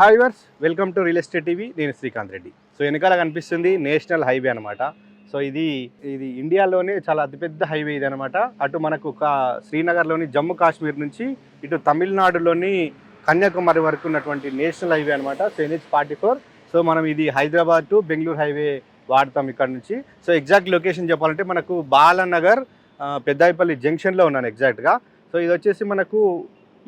Hi viewers, welcome to real estate TV. నేను Srikanth Reddy. So వెనకాల కనిపిస్తుంది నేషనల్ హైవే అనమాట. సో ఇది ఇండియాలోనే చాలా అతిపెద్ద హైవే ఇది అనమాట. అటు మనకు శ్రీనగర్లోని జమ్మూ కాశ్మీర్ నుంచి ఇటు తమిళనాడులోని కన్యాకుమారి వరకు ఉన్నటువంటి నేషనల్ హైవే అనమాట. So NH-44. సో మనం ఇది హైదరాబాద్ టు బెంగళూరు హైవే వాడతాం ఇక్కడ నుంచి. సో ఎగ్జాక్ట్ లొకేషన్ చెప్పాలంటే మనకు బాలనగర్ పెద్దాయిపల్లి జంక్షన్లో ఉన్నాను ఎగ్జాక్ట్గా. సో ఇది వచ్చేసి మనకు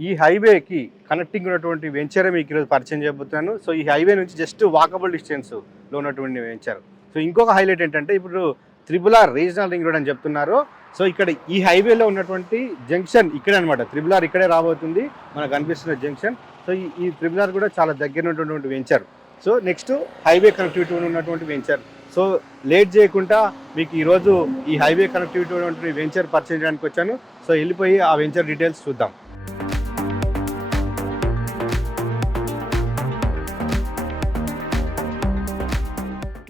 ఈ హైవేకి కనెక్టింగ్ ఉన్నటువంటి వెంచర్ మీకు ఈరోజు పరిచయం చేయబోతున్నాను. సో ఈ హైవే నుంచి జస్ట్ వాకబుల్ డిస్టెన్స్లో ఉన్నటువంటి వెంచర్. సో ఇంకొక హైలైట్ ఏంటంటే ఇప్పుడు RRR రీజనల్ రింగ్ రోడ్ అని చెప్తున్నారు. సో ఇక్కడ ఈ హైవేలో ఉన్నటువంటి జంక్షన్ ఇక్కడే అనమాట. RRR ఇక్కడే రాబోతుంది మనకు కనిపిస్తున్న జంక్షన్. సో ఈ RRR కూడా చాలా దగ్గర ఉన్నటువంటి venture. So next highway connectivity ఉన్నటువంటి వెంచర్. సో లేట్ చేయకుండా మీకు ఈరోజు ఈ హైవే కనెక్టివిటీ ఉన్నటువంటి వెంచర్ పరిచయం చేయడానికి వచ్చాను. సో వెళ్ళిపోయి ఆ వెంచర్ డీటెయిల్స్ చూద్దాం.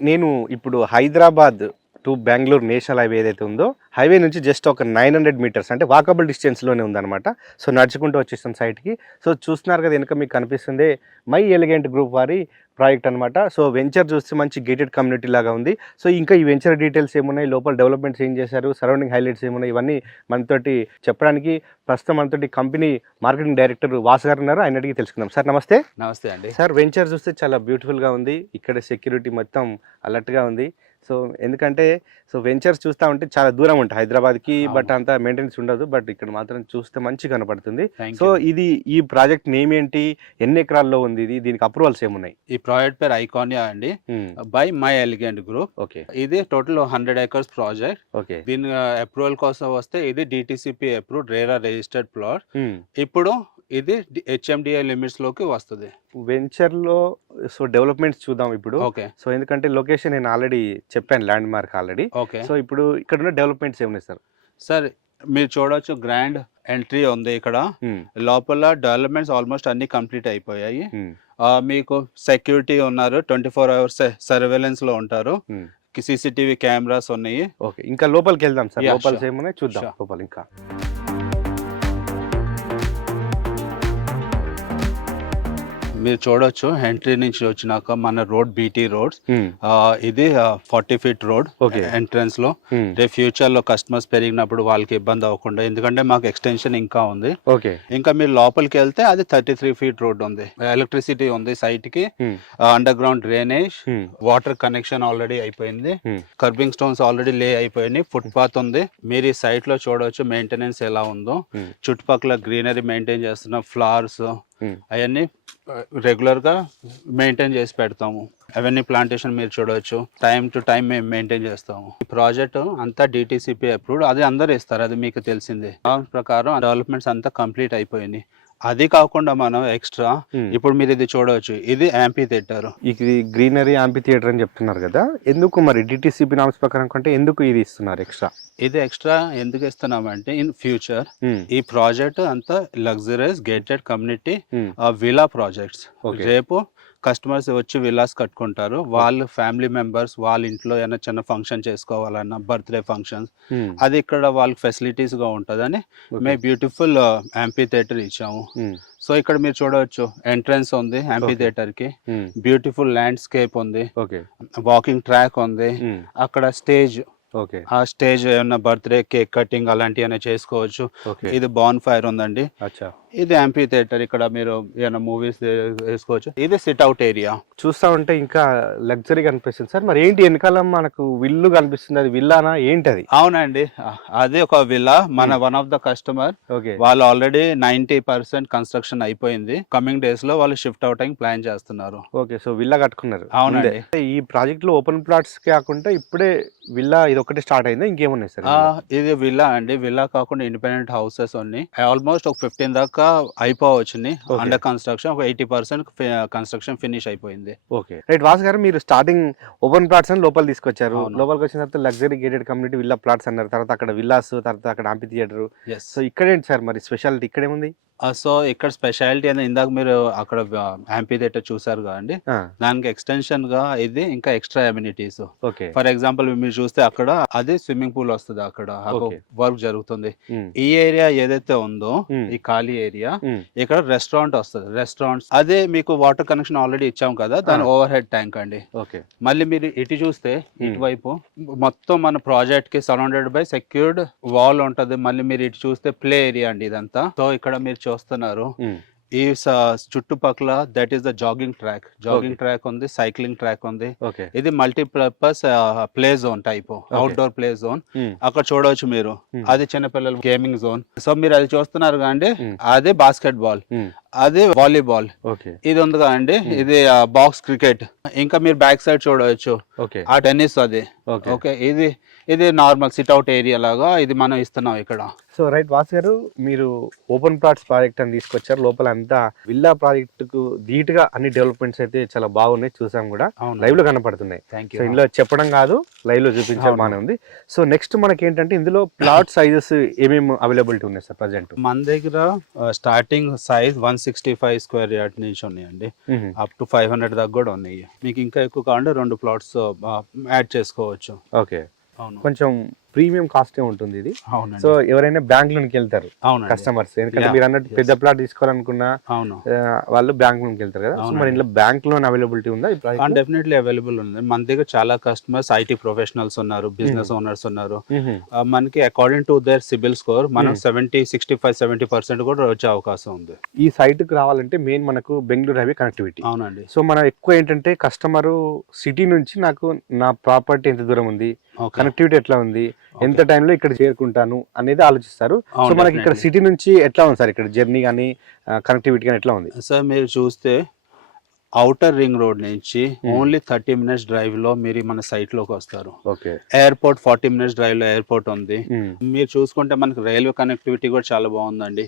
నేను ఇప్పుడు Hyderabad to Bengaluru national highway ఏదైతే ఉందో హైవే నుంచి జస్ట్ ఒక 900 మీటర్స్ అంటే వాకబుల్ డిస్టెన్స్లోనే ఉందన్నమాట. సో నడుచుకుంటూ వచ్చేసాం సైట్కి. సో చూస్తున్నారు కదా వెనుక మీకు కనిపిస్తుంది మై ఎలిగెంట్ గ్రూప్ వారి ప్రాజెక్ట్ అనమాట. సో వెంచర్ చూస్తే మంచి గేటెడ్ కమ్యూనిటీ లాగా ఉంది. సో ఇంకా ఈ వెంచర్ డీటెయిల్స్ ఏమున్నాయి, లోపల డెవలప్మెంట్స్ ఏం చేశారు, సరౌండింగ్ హైలైట్స్ ఏమున్నాయి, ఇవన్నీ మనతోటి చెప్పడానికి ప్రస్తుతం మనతోటి కంపెనీ మార్కెటింగ్ డైరెక్టర్ వాసు గారు ఉన్నారు. ఆయన అడిగి తెలుసుకుందాం. సార్ నమస్తే. నమస్తే అండి. సార్ వెంచర్ చూస్తే చాలా బ్యూటిఫుల్గా ఉంది. ఇక్కడ సెక్యూరిటీ మొత్తం అలర్ట్గా ఉంది. సో ఎందుకంటే వెంచర్స్ చూస్తూ ఉంటే చాలా దూరం ఉంటుంది హైదరాబాద్కి, బట్ అంత మెయింటెనెన్స్ ఉండదు. బట్ ఇక్కడ మాత్రం చూస్తే మంచి కనపడుతుంది. సో ఇది ఈ ప్రాజెక్ట్ నేమ్ ఏంటి, ఎన్ని ఎకరాల్లో ఉంది, దీనికి అప్రూవల్స్ ఏమున్నాయి? ఈ ప్రాజెక్ట్ పేరు ఐకానియా అండి, by my elegant group. Okay, ఇది టోటల్ 100 acres ప్రాజెక్ట్. ఓకే, దీని అప్రూవల్ కోసం వస్తే ఇది DTCP approved RERA registered plot. ఇప్పుడు ఇది HMDA లిమిట్స్ లోకి వస్తుంది. వెంచర్ లో సో డెవలప్మెంట్స్ చూద్దాం ఇప్పుడు. ఓకే, సో ఎందుకంటే లొకేషన్ నేను ఆల్రెడీ చెప్పాను, land mark already. Okay. So ఇప్పుడు ఇక్కడ ఉన్న డెవలప్మెంట్స్ ఏమున్నాయి సార్? సార్ మీరు చూడొచ్చు, గ్రాండ్ ఎంట్రీ ఉంది ఇక్కడ. లోపల డెవలప్మెంట్స్ ఆల్మోస్ట్ అన్ని కంప్లీట్ అయిపోయాయి. మీకు సెక్యూరిటీ ఉన్నారు, 24 hours సర్వేలెన్స్ లో ఉంటారు. CCTV కెమెరాస్ ఉన్నాయి. ఓకే, ఇంకా లోపలికి వెళ్దాం సార్. లోపల ఏమున్నాయి చూద్దాం. లోపల ఇంకా మీరు చూడొచ్చు, ఎంట్రీ నుంచి వచ్చినాక మన రోడ్ BT రోడ్స్. ఇది 40 feet రోడ్ ఎంట్రన్స్ లో. రేపు ఫ్యూచర్ లో కస్టమర్స్ పెరిగినప్పుడు వాళ్ళకి ఇబ్బంది అవ్వకుండా, ఎందుకంటే మాకు ఎక్స్టెన్షన్ ఇంకా ఉంది. ఓకే, ఇంకా మీరు లోపలికి వెళ్తే అది 33 feet రోడ్ ఉంది. ఎలక్ట్రిసిటీ ఉంది సైట్ కి, under ground drainage, water connection already అయిపోయింది, కర్బింగ్ స్టోన్స్ ఆల్రెడీ లే అయిపోయినాయి, ఫుట్ పాత్ ఉంది. మీరు ఈ సైట్ లో చూడవచ్చు మెయింటెనెన్స్ ఎలా ఉందో. చుట్టుపక్కల గ్రీనరీ మెయింటైన్ చేస్తున్న, ఫ్లవర్స్ అవన్నీ రెగ్యులర్ గా మెయింటైన్ చేసి పెడతాము. అవన్నీ ప్లాంటేషన్ మీరు చూడవచ్చు, టైం టు టైం మేము మెయింటైన్ చేస్తాము. ఈ ప్రాజెక్ట్ అంతా DTCP అప్రూవ్డ్, అది అందరు ఇస్తారు, అది మీకు తెలిసిందే. దాని ప్రకారం డెవలప్మెంట్స్ అంతా కంప్లీట్ అయిపోయినాయి. అది కాకుండా మనం ఎక్స్ట్రా ఇప్పుడు మీరు ఇది చూడవచ్చు, ఇది యాంపీ థియేటర్. ఇది గ్రీనరీ యాంపీ థియేటర్ అని చెప్తున్నారు కదా, ఎందుకు మరి DTCP నామ్స్ ప్రకారం కంటే ఎందుకు ఇది ఇస్తున్నారు ఎక్స్ట్రా? ఇది ఎక్స్ట్రా ఎందుకు ఇస్తున్నామంటే ఇన్ ఫ్యూచర్ ఈ ప్రాజెక్ట్ అంతా లగ్జరియస్ గేటెడ్ కమ్యూనిటీ విలా ప్రాజెక్ట్స్. రేపు కస్టమర్స్ వచ్చి విలాస్ కట్టుకుంటారు. వాళ్ళు ఫ్యామిలీ మెంబర్స్ వాళ్ళ ఇంట్లో ఏమైనా చిన్న ఫంక్షన్ చేసుకోవాలన్నా, బర్త్డే ఫంక్షన్స్, అది ఇక్కడ వాళ్ళకి ఫెసిలిటీస్ గా ఉంటుందని మేము బ్యూటిఫుల్ యాంపీ థియేటర్ ఇచ్చాము. సో ఇక్కడ మీరు చూడవచ్చు, ఎంట్రన్స్ ఉంది యాంపీ థియేటర్ కి, బ్యూటిఫుల్ ల్యాండ్స్కేప్ ఉంది, వాకింగ్ ట్రాక్ ఉంది, అక్కడ స్టేజ్. ఓకే, ఆ స్టేజ్ ఏమన్నా బర్త్డే కేక్ కటింగ్ అలాంటివి ఏమైనా చేసుకోవచ్చు. ఇది బాన్ ఫైర్ ఉందండి. అచ్చా, ఇది యాంపీ థియేటర్, ఇక్కడ మీరు ఏమైనా మూవీస్ వేసుకోవచ్చు. ఇది సిట్ అవుట్ ఏరియా. చూస్తా ఉంటే ఇంకా లగ్జరీ కనిపిస్తుంది సార్. మరి ఏంటి వెనకాల మనకు విల్లు కనిపిస్తుంది, అది విల్లానా ఏంటి అది? అవునండి, అది ఒక విల్లా. మన వన్ ఆఫ్ ద కస్టమర్, వాళ్ళు ఆల్రెడీ 90% కన్స్ట్రక్షన్ అయిపోయింది. కమింగ్ డేస్ లో వాళ్ళు షిఫ్ట్ అవడానికి ప్లాన్ చేస్తున్నారు. ఓకే, సో విల్లా కట్టుకున్నారు. అవునండి. ఈ ప్రాజెక్ట్ లో ఓపెన్ ప్లాట్స్ కాకుండా ఇప్పుడే విల్లా ఇది ఒకటి స్టార్ట్ అయిందా, ఇంకేమున్నాయి సార్? ఇది విల్లా అండి. విల్లా కాకుండా ఇండిపెండెంట్ హౌసెస్ ఉన్నాయి. ఆల్మోస్ట్ ఒక 15 దాకా అయిపోవచ్చుని. అండర్ కన్స్ట్రక్షన్ ఒక 80% కన్స్ట్రక్షన్ ఫినిష్ అయిపోయింది. Okay, right. వాసు గారు, మీరు స్టార్టింగ్ ఓపెన్ ప్లాట్స్ అని లోపల తీసుకొచ్చారు. లోపలికి వచ్చిన తర్వాత luxury gated community villa plots అన్నారు, తర్వాత అక్కడ విల్లాస్, తర్వాత అక్కడ యాంపీ థియేటర్. సో ఇక్కడ ఏంటి సార్ మరి స్పెషాలిటీ? ఇక్కడ ఏముంది? సో ఇక్కడ స్పెషాలిటీ అనేది ఇందాక మీరు అక్కడ యాంపీ థియేటర్ చూసారు కదండి, దానికి ఎక్స్టెన్షన్ గా ఇది ఇంకా extra amenities. Okay. For example మీరు చూస్తే అక్కడ అదే స్విమ్మింగ్ పూల్ వస్తుంది, అక్కడ Okay. వర్క్ జరుగుతుంది. ఈ ఏరియా ఏదైతే ఉందో ఈ ఖాళీ ఏరియా, ఇక్కడ రెస్టారెంట్ వస్తుంది. రెస్టారెంట్స్ అదే మీకు వాటర్ కనెక్షన్ ఆల్రెడీ ఇచ్చాం కదా, దాని ఓవర్ హెడ్ ట్యాంక్ అండి. ఓకే. మళ్ళీ మీరు ఇటు చూస్తే ఇటువైపు మొత్తం మన ప్రాజెక్ట్ కి సరౌండెడ్ బై సెక్యూర్డ్ వాల్ ఉంటది. మళ్ళీ మీరు ఇటు చూస్తే ప్లే ఏరియా అండి ఇదంతా. సో ఇక్కడ మీరు చూస్తున్నారు ఈ చుట్టుపక్కల that is the jogging track ఉంది, సైక్లింగ్ ట్రాక్ ఉంది. ఓకే. ఇది multipurpose play zone type, outdoor play zone. అక్కడ చూడవచ్చు మీరు, అది చిన్నపిల్లల గేమింగ్ జోన్. సో మీరు అది చూస్తున్నారు కదండి, అదే బాస్కెట్ బాల్, అది వాలీబాల్. ఓకే. ఇది ఉంది కదండి, ఇది బాక్స్ క్రికెట్. ఇంకా మీరు బ్యాక్ సైడ్ చూడవచ్చు, ఓకే, ఆ టెన్నిస్ అది. ఓకే. ఇది నార్మల్ సిట్అవుట్ ఏరియా లాగా ఇది మనం ఇస్తున్నాం ఇక్కడ. సో రైట్ వాసు గారు, మీరు ఓపెన్ ప్లాట్స్ ప్రాజెక్ట్ అని తీసుకొచ్చారు. లోపల అంతా విల్లా ప్రాజెక్ట్ కు ధీటుగా అన్ని డెవలప్మెంట్స్ అయితే చాలా బాగున్నాయి, చూసాం కూడా, లైవ్ లో కనపడుతున్నాయి. సో ఇందులో చెప్పడం కాదు, లైవ్ లో చూపించడం బాగానే ఉంది. సో నెక్స్ట్ మనకి ఏంటంటే ఇందులో ప్లాట్ సైజెస్ ఏమేమి అవైలబిలిటీ ఉన్నాయి సార్ ప్రజెంట్? మన దగ్గర స్టార్టింగ్ సైజ్ 165 స్క్వేర్ యార్డ్ నుంచి ఉన్నాయండి, అప్ టు 500 దాకా కూడా ఉన్నాయి. మీకు ఇంకా ఎక్కువ కావాలంటే 2 ప్లాట్స్ యాడ్ చేసుకోవచ్చు. ఓకే. కొంచెం ప్రీమియం కాస్ట్ ఉంటుంది ఇది. అవునండి. సో ఎవరైనా బ్యాంక్ లోనికి వెళ్తారు కస్టమర్స్, ఎందుకంటే మీరు అన్నట్టు పెద్ద ప్లాట్ తీసుకోవాలనుకున్నా వాళ్ళు బ్యాంక్ లోకి వెళ్తారు కదా. సో మరి ఇంట్లో బ్యాంక్ లోన్ అవైలబిలిటీ ఉందా? డెఫినెట్లీ అవైలబుల్ ఉంది. మన దగ్గర చాలా కస్టమర్స్ ఐటీ ప్రొఫెషనల్స్ ఉన్నారు, బిజినెస్ ఓనర్స్ ఉన్నారు. మనకి according to their CIBIL score మనం 65-70% కూడా వచ్చే అవకాశం ఉంది. ఈ సైట్ కు రావాలంటే మెయిన్ మనకు బెంగళూరు హైవే కనెక్టివిటీ. అవునండి. సో మనం ఎక్కువ ఏంటంటే కస్టమర్ సిటీ నుంచి నాకు నా ప్రాపర్టీ ఎంత దూరం ఉంది, కనెక్టివిటీ ఎట్లా ఉంది, ఎంత టైంలో ఇక్కడ చేరుకుంటాను అనేది ఆలోచిస్తారు. సో మనకి ఇక్కడ సిటీ నుంచి ఎట్లా ఉంది సార్, ఇక్కడ జర్నీ కానీ కనెక్టివిటీ కానీ ఎట్లా ఉంది సార్? మీరు చూస్తే ఔటర్ రింగ్ రోడ్ నుంచి ఓన్లీ 30 minutes డ్రైవ్ లో మీరు మన సైట్ లోకి వస్తారు. ఓకే. ఎయిర్పోర్ట్ 40 minutes డ్రైవ్ లో ఎయిర్పోర్ట్ ఉంది. మీరు చూసుకుంటే మనకి రైల్వే కనెక్టివిటీ కూడా చాలా బాగుందండి.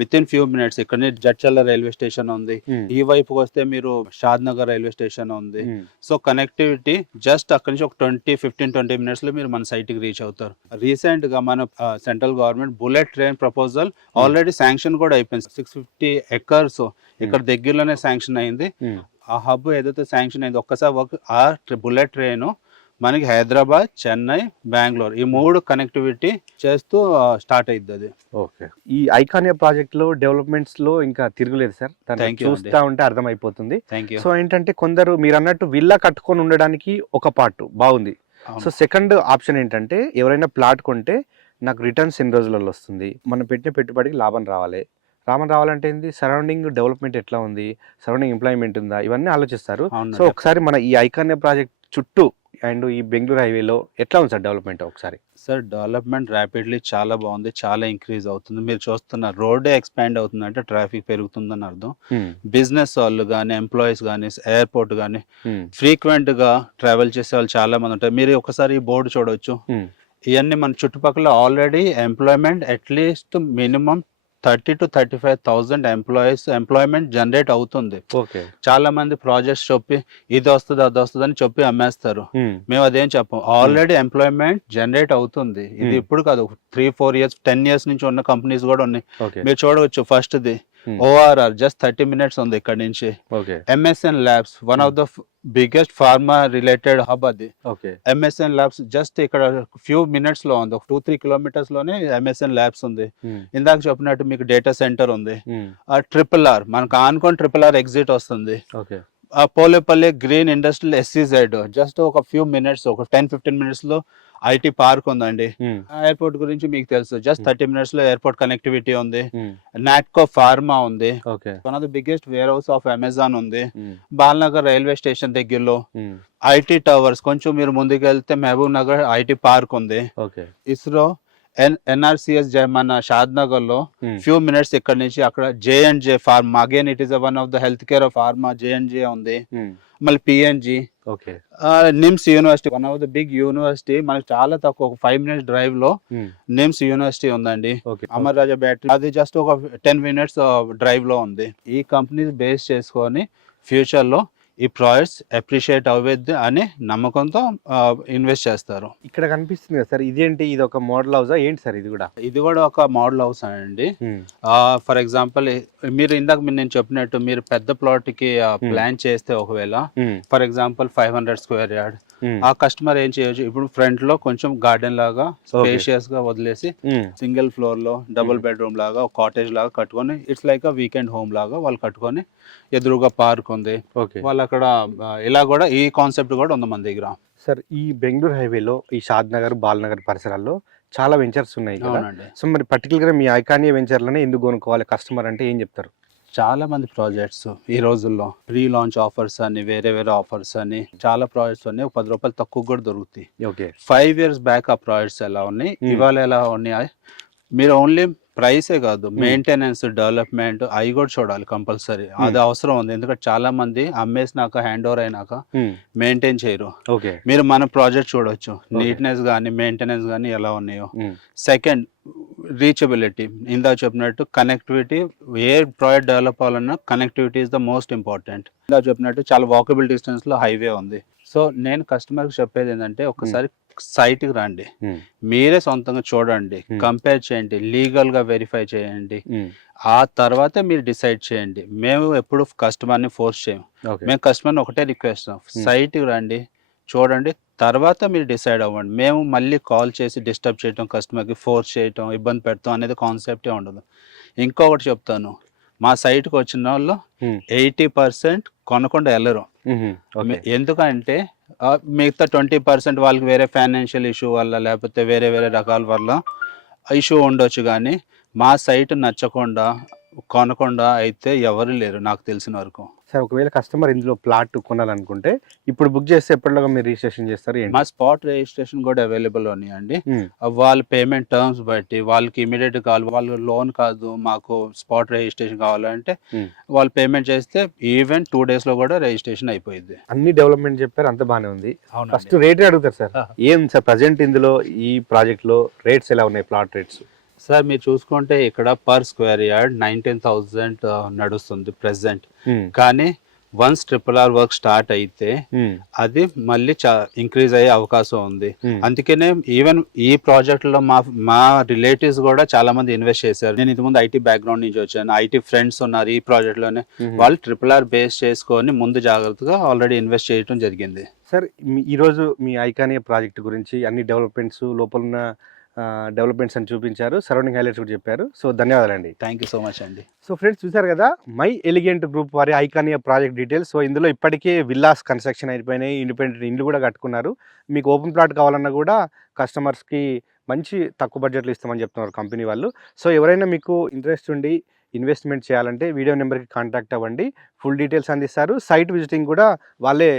విత్ ఇన్ ఫ్యూ మినిట్స్ ఇక్కడ జడ్చల్ల రైల్వే స్టేషన్ ఉంది, ఈ వైపుకి వస్తే మీరు షాద్ నగర్ రైల్వే స్టేషన్ ఉంది. సో కనెక్టివిటీ జస్ట్ అక్కడి నుంచి ఒక 15-20 minutes లో మీరు మన సైట్ కి రీచ్ అవుతారు. రీసెంట్ గా మన central government bullet train proposal already sanction కూడా అయిపోయింది. 650 acres ఇక్కడ దగ్గరలోనే శాంక్షన్ అయింది. ఆ హబ్ ఏదైతే శాంక్షన్ అయింది, ఒక్కసారి ఆ బుల్లెట్ ట్రైన్ మనకి హైదరాబాద్, చెన్నై, బెంగళూరు ఈ 3 కనెక్టివిటీ చేస్తూ స్టార్ట్ అయింది అది. ఓకే. ఈ ఐకానియా ప్రాజెక్ట్ లో డెవలప్మెంట్స్ లో ఇంకా తిరగలేదు సార్, చూస్తా ఉంటే అర్థమైపోతుంది. సో ఏంటంటే కొందరు మీరు అన్నట్టు విల్లా కట్టుకొని ఉండడానికి ఒక పార్ట్ బాగుంది. సో సెకండ్ ఆప్షన్ ఏంటంటే ఎవరైనా ప్లాట్ కొంటే నాకు రిటర్న్స్ ఎన్ని రోజులలో వస్తుంది, మనం పెట్టిన పెట్టుబడికి లాభం రావాలంటే ఏంది, సరౌండింగ్ డెవలప్మెంట్ ఎట్లా ఉంది, సరౌండింగ్ ఎంప్లాయ్మెంట్ ఉందా, ఇవన్నీ ఆలోచిస్తారు. సో ఒకసారి మన ఈ ఐకానియా ప్రాజెక్ట్ చుట్టూ అండ్ ఈ బెంగళూరు హైవేలో ఎట్లా ఉంది సార్ డెవలప్మెంట్ ఒకసారి? సార్ డెవలప్మెంట్ ర్యాపిడ్లీ చాలా బాగుంది, చాలా ఇంక్రీజ్ అవుతుంది. మీరు చూస్తున్న రోడ్డే ఎక్స్పాండ్ అవుతుంది అంటే ట్రాఫిక్ పెరుగుతుందని అర్థం. బిజినెస్ వాళ్ళు కానీ, ఎంప్లాయీస్ కానీ, ఎయిర్పోర్ట్ కానీ ఫ్రీక్వెంట్ గా ట్రావెల్ చేసే వాళ్ళు చాలా మంది ఉంటారు. మీరు ఒకసారి ఈ బోర్డు చూడవచ్చు, ఇవన్నీ మన చుట్టుపక్కల already employment at least minimum 30,000 to 35,000 employment generate అవుతుంది. చాలా మంది ప్రాజెక్ట్స్ చెప్పి ఇది వస్తుంది అది వస్తుంది అని చెప్పి అమ్మేస్తారు. మేము అదేం చెప్పం, ఆల్రెడీ ఎంప్లాయ్మెంట్ జనరేట్ అవుతుంది. ఇది ఇప్పుడు కాదు, 3-4 years 10 years నుంచి ఉన్న కంపెనీస్ కూడా ఉన్నాయి. మీరు చూడవచ్చు first the ORR just 30 minutes ఉంది ఇక్కడ నుంచి. MSN labs one of the biggest pharma related hub అది. MSN ల్యాబ్స్ జస్ట్ ఇక్కడ ఫ్యూ మినిట్స్ లో ఉంది, 2-3 kilometers లోనే MSN ల్యాబ్స్ ఉంది. ఇందాక చెప్పినట్టు మీకు డేటా సెంటర్ ఉంది. RRR మనకు ఆనుకొని RRR ఎగ్జిట్ వస్తుంది. Polepally green industrial SEZ just ఒక ఫ్యూ మినిట్స్, ఒక 10-15 minutes లో ఐటీ పార్క్ ఉందండి. ఎయిర్పోర్ట్ గురించి మీకు తెలుసు, జస్ట్ 30 minutes లో ఎయిర్పోర్ట్ కనెక్టివిటీ ఉంది. నాట్కో ఫార్మా ఉంది, one of the biggest warehouse of Amazon ఉంది. బాల్నగర్ రైల్వే స్టేషన్ దగ్గరలో ఐటీ టవర్స్, కొంచెం మీరు ముందుకు వెళ్తే మహబూబ్ నగర్ ఐటీ పార్క్ ఉంది. ఇస్రో NRCS మన షాద్ నగర్ లో ఫ్యూ మినిట్స్ ఇక్కడ నుంచి అక్కడ J&J pharma, again it is one of the health care pharma, J&J ఉంది. మళ్ళీ PNG, NIMS university one of the big university, మనకి చాలా తక్కువ, ఒక 5 minutes డ్రైవ్ లో నిమ్స్ యూనివర్సిటీ ఉందండి. అమర్ రాజా బ్యాటరీ అది జస్ట్ ఒక 10 minutes డ్రైవ్ లో ఉంది. ఈ కంపెనీ బేస్ చేసుకొని ఫ్యూచర్ లో ఈ ప్రాజెక్ట్స్ అప్రిషియేట్ అవ్వద్ది అని నమ్మకంతో ఇన్వెస్ట్ చేస్తారు. ఇక్కడ కనిపిస్తుంది కదా సార్, ఇదేంటి, ఇది ఒక మోడల్ హౌసా ఏంటి సార్ ఇది కూడా? ఇది కూడా ఒక మోడల్ హౌస్ అండి. ఫర్ ఎగ్జాంపుల్ మీరు ఇందాక నేను చెప్పినట్టు మీరు పెద్ద ప్లాట్ కి ప్లాన్ చేస్తే ఒకవేళ ఫర్ ఎగ్జాంపుల్ 500 స్క్వేర్ యార్డ్, ఆ కస్టమర్ ఏం చేయొచ్చు, ఇప్పుడు ఫ్రంట్ లో కొంచెం గార్డెన్ లాగా స్పేషియస్ గా వదిలేసి సింగిల్ ఫ్లోర్ లో డబుల్ బెడ్రూమ్ లాగా ఒక కాటేజ్ లాగా కట్టుకొని, ఇట్స్ లైక్ వీకెండ్ హోమ్ లాగా వాళ్ళు కట్టుకొని, ఎదురుగా పార్క్ ఉంది వాళ్ళు అక్కడ, ఇలా కూడా ఈ కాన్సెప్ట్ కూడా ఉంది మన దగ్గర. సార్ ఈ బెంగళూరు హైవేలో ఈ షాద్ నగర్, బాలనగర్ పరిసరాల్లో చాలా వెంచర్స్ ఉన్నాయి కదా. సో మరి పర్టికులర్గా మీ ఐకానియా వెంచర్లోనే ఎందుకు కొనుక్కోవాలి కస్టమర్ అంటే ఏం చెప్తారు? చాలా మంది ప్రాజెక్ట్స్ ఈ రోజుల్లో ప్రీ లాంచ్ ఆఫర్స్ అని వేరే ఆఫర్స్ అని చాలా ప్రాజెక్ట్స్ ఉన్నాయి, 10 రూపాయలు తక్కువ కూడా దొరుకుతాయి. ఓకే, 5 years బ్యాక్ ఆ ప్రాజెక్ట్స్ ఎలా ఉన్నాయి, ఇవాళ ఎలా ఉన్నాయి, మీరు ఓన్లీ ప్రైసే కాదు మెయింటెనెన్స్, డెవలప్మెంట్ అవి కూడా చూడాలి కంపల్సరీ. అది అవసరం ఉంది, ఎందుకంటే చాలా మంది అమ్మేసినాక హ్యాండ్ ఓవర్ అయినాక మెయింటైన్ చేయరు. ఓకే, మీరు మన ప్రాజెక్ట్ చూడొచ్చు, నీట్నెస్ కానీ మెయింటెనెన్స్ కానీ ఎలా ఉన్నాయో. సెకండ్, రీచబిలిటీ, ఇందా చెప్పినట్టు కనెక్టివిటీ, ఏ ప్రాజెక్ట్ డెవలప్ అవ్వాలన్నా connectivity is the most important. ఇందా చెప్పినట్టు చాలా వాకబుల్ డిస్టెన్స్ లో హైవే ఉంది. సో నేను కస్టమర్కి చెప్పేది ఏంటంటే ఒకసారి సైట్కి రండి, మీరే సొంతంగా చూడండి, కంపేర్ చేయండి, లీగల్ గా వెరిఫై చేయండి, ఆ తర్వాత మీరు డిసైడ్ చేయండి. మేము ఎప్పుడు కస్టమర్ని ఫోర్స్ చేయము, మేము కస్టమర్ని ఒకటే రిక్వెస్ట్, సైట్కి రండి, చూడండి, తర్వాత మీరు డిసైడ్ అవ్వండి. మేము మళ్ళీ కాల్ చేసి డిస్టర్బ్ చేయటం, కస్టమర్కి ఫోర్స్ చేయటం, ఇబ్బంది పెడతాం అనేది కాన్సెప్టే ఉండదు. ఇంకొకటి చెప్తాను, మా సైట్కి వచ్చిన వాళ్ళు 80% కొనకుండా వెళ్ళరు. ఎందుకంటే మిగతా 20% వాళ్ళకి వేరే ఫైనాన్షియల్ ఇష్యూ వల్ల లేకపోతే వేరే రకాల వల్ల ఇష్యూ ఉండొచ్చు, కానీ మా సైట్ నచ్చకుండా కొనకుండా అయితే ఎవరు లేరు నాకు తెలిసిన వరకు. సార్ ఒకవేళ కస్టమర్ ఇందులో ప్లాట్ కొనాలనుకుంటే ఇప్పుడు బుక్ చేస్తే ఎప్పటిలోగా మీరు రిజిస్ట్రేషన్ చేస్తారు? మా స్పాట్ రిజిస్ట్రేషన్ కూడా అవైలబుల్ ఉన్నాయండి. వాళ్ళ పేమెంట్ టర్మ్స్ బట్టి వాళ్ళకి ఇమీడియట్ కావాలి, వాళ్ళు లోన్ కాదు మాకు స్పాట్ రిజిస్ట్రేషన్ కావాలంటే వాళ్ళు పేమెంట్ చేస్తే ఈవెన్ 2 days లో కూడా రిజిస్ట్రేషన్ అయిపోయింది. అన్ని డెవలప్మెంట్ చెప్పారు, అంత బాగానే ఉంది. ఫస్ట్ రేట్ అడుగుతారు సార్, ఏం సార్ ప్రజెంట్ ఇందులో ఈ ప్రాజెక్ట్ లో రేట్స్ ఎలా ఉన్నాయి, ప్లాట్ రేట్స్? సార్ మీరు చూసుకుంటే ఇక్కడ పర్ స్క్వేర్ యార్డ్ 19,000 నడుస్తుంది ప్రెసెంట్. కానీ వన్స్ RRR వర్క్ స్టార్ట్ అయితే అది మళ్ళీ ఇంక్రీజ్ అయ్యే అవకాశం ఉంది. అందుకనే ఈవెన్ ఈ ప్రాజెక్ట్ లో మా రిలేటివ్స్ కూడా చాలా మంది ఇన్వెస్ట్ చేశారు. నేను ఇంతకుముందు ఐటీ బ్యాక్గ్రౌండ్ నుంచి వచ్చాను, ఐటీ ఫ్రెండ్స్ ఉన్నారు ఈ ప్రాజెక్ట్ లోనే, వాళ్ళు RRR బేస్ చేసుకొని ముందు జాగ్రత్తగా ఆల్రెడీ ఇన్వెస్ట్ చేయడం జరిగింది. సార్ ఈరోజు మీ ఐకానియా ప్రాజెక్ట్ గురించి అన్ని డెవలప్మెంట్స్, లోపల ఉన్న డెవలప్మెంట్స్ అని చూపించారు, సరౌండింగ్ హైలైట్స్ కూడా చెప్పారు. సో ధన్యవాదాలండి. థ్యాంక్ యూ సో మచ్ అండి. సో ఫ్రెండ్స్ చూసారు కదా మై ఎలిగెంట్ గ్రూప్ వారి ఐకానియా ప్రాజెక్ట్ డీటెయిల్స్. సో ఇందులో ఇప్పటికే విల్లాస్ కన్స్ట్రక్షన్ అయిపోయినాయి, ఇండిపెండెంట్ ఇండ్లు కూడా కట్టుకున్నారు. మీకు ఓపెన్ ప్లాట్ కావాలన్నా కూడా కస్టమర్స్కి మంచి తక్కువ బడ్జెట్లో ఇస్తామని చెప్తున్నారు కంపెనీ వాళ్ళు. సో ఎవరైనా మీకు ఇంట్రెస్ట్ ఉండి ఇన్వెస్ట్మెంట్ చేయాలంటే వీడియో నెంబర్కి కాంటాక్ట్ అవ్వండి, ఫుల్ డీటెయిల్స్ అందిస్తారు. సైట్ విజిటింగ్ కూడా వాళ్ళే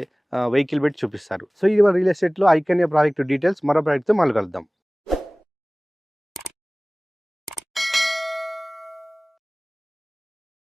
వెహికల్ పెట్టి చూపిస్తారు. సో ఇది రియల్ ఎస్టేట్లో ఐకానియా ప్రాజెక్ట్ డీటెయిల్స్. మరో ప్రాజెక్ట్తో మళ్ళీ కలుద్దాం.